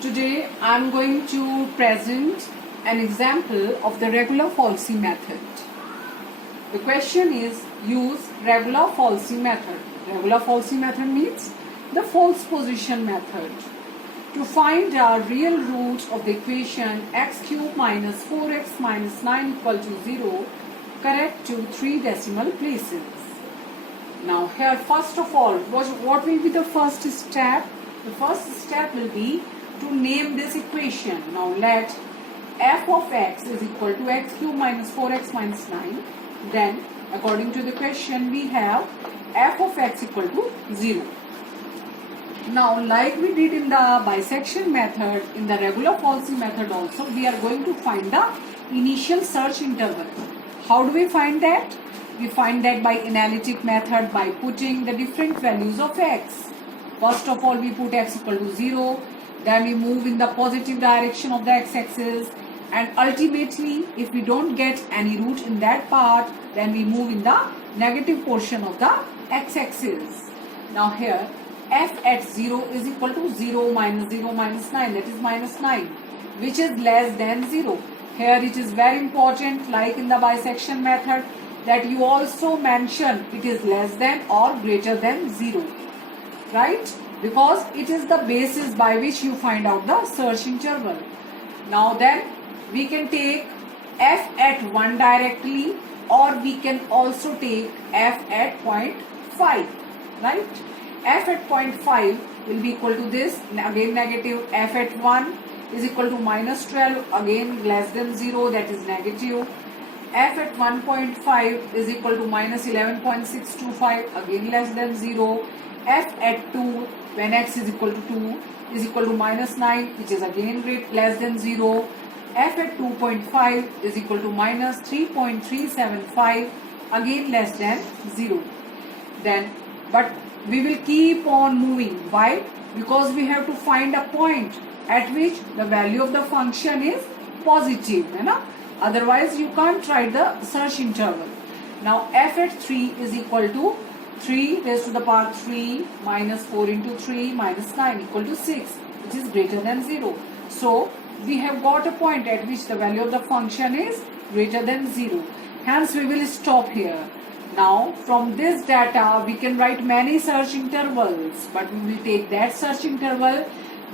Today I am going to present an example of the regular falsy method. The question is, use regular falsy method. Regular falsy method means the false position method to find the real root of the equation x cube minus 4x minus 9 equal to 0 correct to 3 decimal places. Now here, first of all, what will be the first step? The first step will be to name this equation. Now let f of x is equal to x cube minus 4x minus 9. Then according to the question we have f of x equal to 0. Now like we did in the bisection method, in the regular falsy method also we are going to find the initial search interval. How do we find that? We find that by analytic method, by putting the different values of x. First of all we put x equal to 0, then we move in the positive direction of the x-axis, and ultimately if we don't get any root in that part, then we move in the negative portion of the x-axis. Now here f at 0 is equal to 0 minus 9, that is minus 9, which is less than 0. Here it is very important, like in the bisection method, that you also mention it is less than or greater than 0, right? Because it is the basis by which you find out the search interval. Now then we can take f at 1 directly, or we can also take f at 0.5, right? F at 0.5 will be equal to this, again negative. F at 1 is equal to minus 12, again less than 0, that is negative. F at 1.5 is equal to minus 11.625, again less than 0. F at 2, when x is equal to 2, is equal to minus 9, which is again less than 0. F at 2.5 is equal to minus 3.375, again less than 0. Then, but we will keep on moving. Why? Because we have to find a point at which the value of the function is positive, you know? Otherwise you can't write the search interval. Now f at 3 is equal to 3 raised to the power 3 minus 4 into 3 minus 9 equal to 6, which is greater than 0. So we have got a point at which the value of the function is greater than 0. Hence we will stop here. Now from this data we can write many search intervals, but we will take that search interval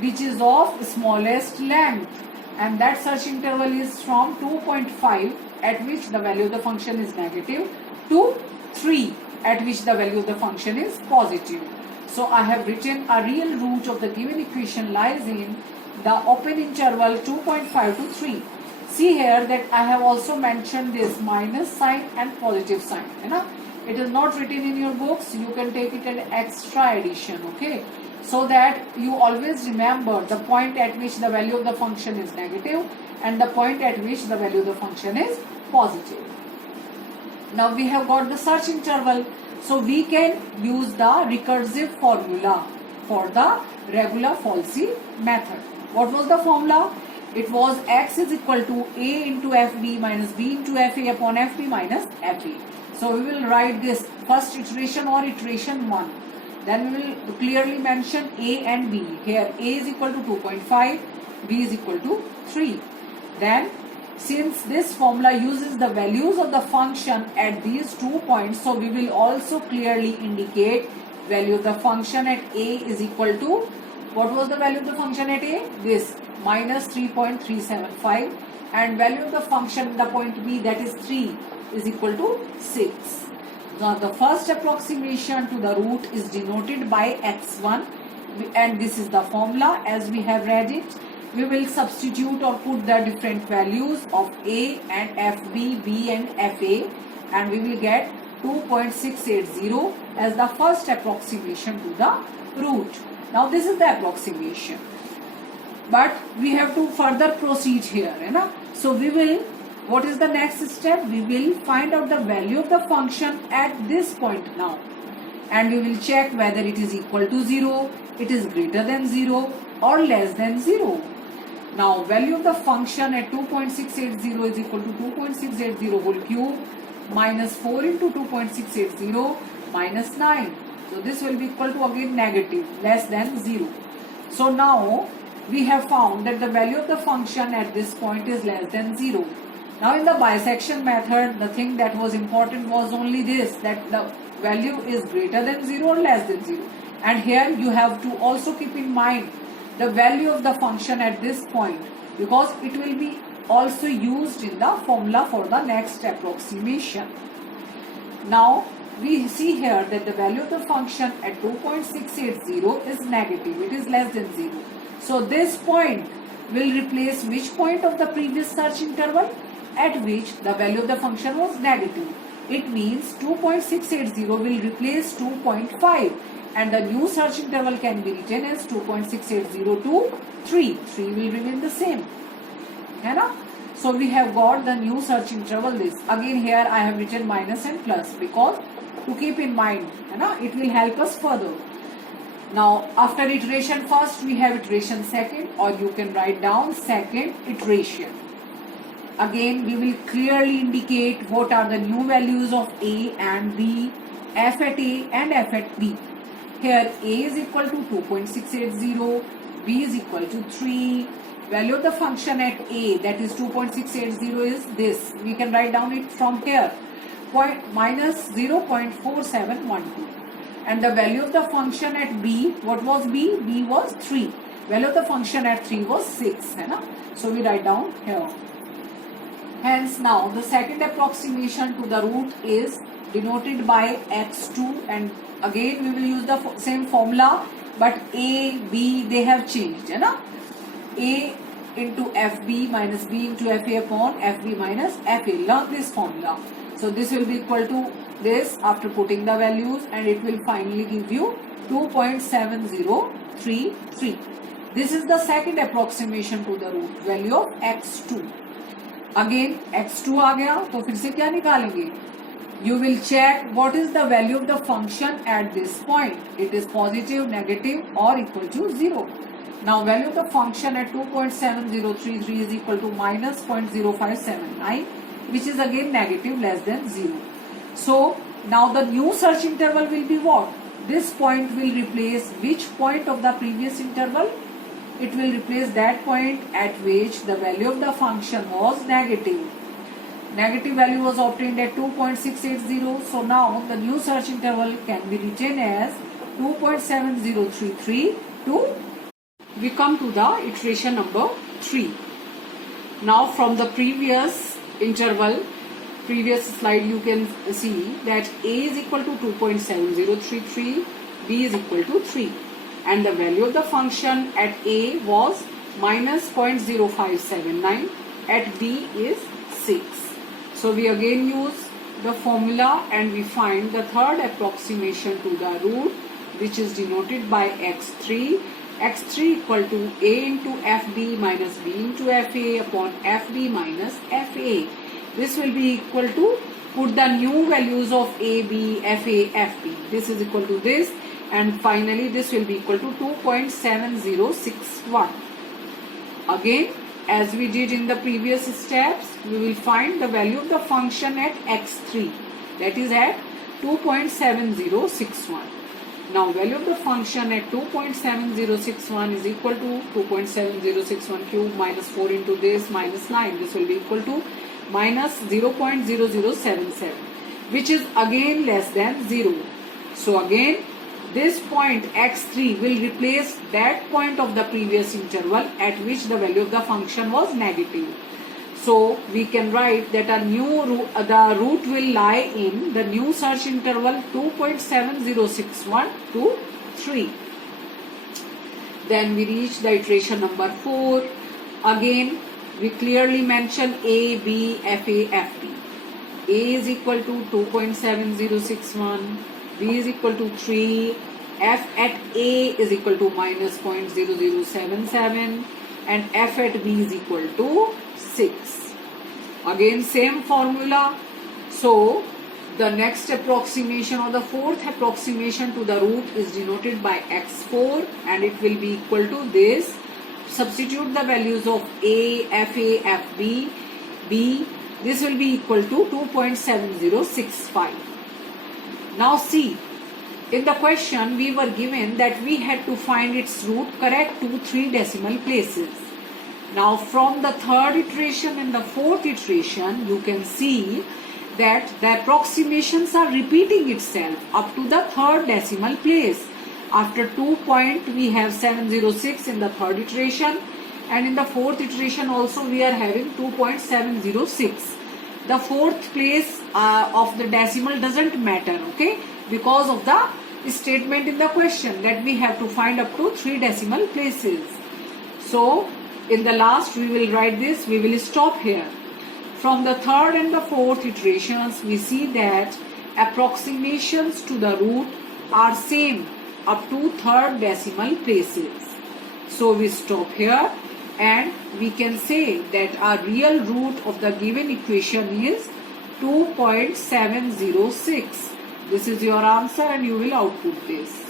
which is of smallest length, and that search interval is from 2.5 at which the value of the function is negative to 3 at which the value of the function is positive. So I have written a real root of the given equation lies in the open interval 2.5 to 3. See here that I have also mentioned this minus sign and positive sign. You know? It is not written in your books. You can take it an extra addition, okay? So that you always remember the point at which the value of the function is negative and the point at which the value of the function is positive. Now we have got the search interval, so we can use the recursive formula for the regular falsy method. What was the formula? It was x is equal to a into fb minus b into fa upon fb minus fa. So we will write this first iteration or iteration 1. Then we will clearly mention a and b. Here a is equal to 2.5, b is equal to 3. Then since this formula uses the values of the function at these 2 points, so we will also clearly indicate value of the function at a is equal to, what was the value of the function at a? This, minus 3.375, and value of the function at the point b, that is 3, is equal to 6. Now the first approximation to the root is denoted by x1, and this is the formula as we have read it. We will substitute or put the different values of a and fb, b and fa, and we will get 2.680 as the first approximation to the root. Now this is the approximation, but we have to further proceed here, you know? So we will, what is the next step? We will find out the value of the function at this point now, and we will check whether it is equal to 0, it is greater than 0 or less than 0. Now value of the function at 2.680 is equal to 2.680 whole cube minus 4 into 2.680 minus 9. So this will be equal to again negative, less than 0. So now we have found that the value of the function at this point is less than 0. Now in the bisection method, the thing that was important was only this, that the value is greater than 0 or less than 0. And here you have to also keep in mind the value of the function at this point, because it will be also used in the formula for the next approximation. Now we see here that the value of the function at 2.680 is negative, it is less than 0. So this point will replace which point of the previous search interval at which the value of the function was negative. It means 2.680 will replace 2.5 and the new search interval can be written as 2.680 to 3. 3 will remain the same. है ना? So we have got the new search interval this. Again here I have written minus and plus because to keep in mind, है ना? It will help us further. Now after iteration first we have iteration second, or you can write down second iteration. Again we will clearly indicate what are the new values of A and B, f at A and f at B. Here A is equal to 2.680, B is equal to 3. Value of the function at A, that is 2.680, is this. We can write down it from here, minus 0.4712. And the value of the function at B, what was B? B was 3. Value of the function at 3 was 6. है ना? So we write down here. Hence now the second approximation to the root is denoted by x2, and again we will use the same formula, but A, B they have changed, है ना? A into FB minus B into FA upon FB minus FA. Learn this formula. So this will be equal to this after putting the values, and it will finally give you 2.7033. This is the second approximation to the root value of x2. Again x2 आ गया तो फिर से क्या निकालेंगे? You will check what is the value of the function at this point. It is positive, negative or equal to 0. Now value of the function at 2.7033 is equal to minus 0.0579, which is again negative, less than 0. So now the new search interval will be what? This point will replace which point of the previous interval? It will replace that point at which the value of the function was negative. Negative value was obtained at 2.680. So now the new search interval can be written as 2.7033 to. We come to the iteration number 3. Now from the previous interval, previous slide, you can see that A is equal to 2.7033, B is equal to 3. And the value of the function at A was minus 0.0579, at B is 6. So we again use the formula and we find the third approximation to the root, which is denoted by x3. x3 equal to A into FB minus B into FA upon FB minus FA. This will be equal to, put the new values of A, B, FA, FB. This is equal to this, and finally this will be equal to 2.7061. Again, as we did in the previous steps, we will find the value of the function at x3, that is at 2.7061. Now value of the function at 2.7061 is equal to 2.7061 cube minus 4 into this minus 9. This will be equal to minus 0.0077, which is again less than 0. So again this point x3 will replace that point of the previous interval at which the value of the function was negative. So we can write that the root will lie in the new search interval 2.7061 to 3. Then we reach the iteration number 4. Again we clearly mention A, B, FA, FB. A is equal to 2.7061, B is equal to 3, F at A is equal to minus 0.0077 and F at B is equal to 6. Again same formula. So the next approximation or the fourth approximation to the root is denoted by x4 and it will be equal to this. Substitute the values of A, FA, FB, B. This will be equal to 2.7065. Now see, In the question, we were given that we had to find its root correct to 3 decimal places. Now from the third iteration and the fourth iteration, you can see that the approximations are repeating itself up to the third decimal place. After 2 point, we have 706 in the third iteration, and in the fourth iteration also we are having 2.706. The fourth place of the decimal doesn't matter, okay, because of the statement in the question that we have to find up to 3 decimal places. So in the last we will write this, we will stop here. From the third and the fourth iterations, we see that approximations to the root are same up to third decimal places. So we stop here, and we can say that our real root of the given equation is 2.706. This is your answer, and you will output this.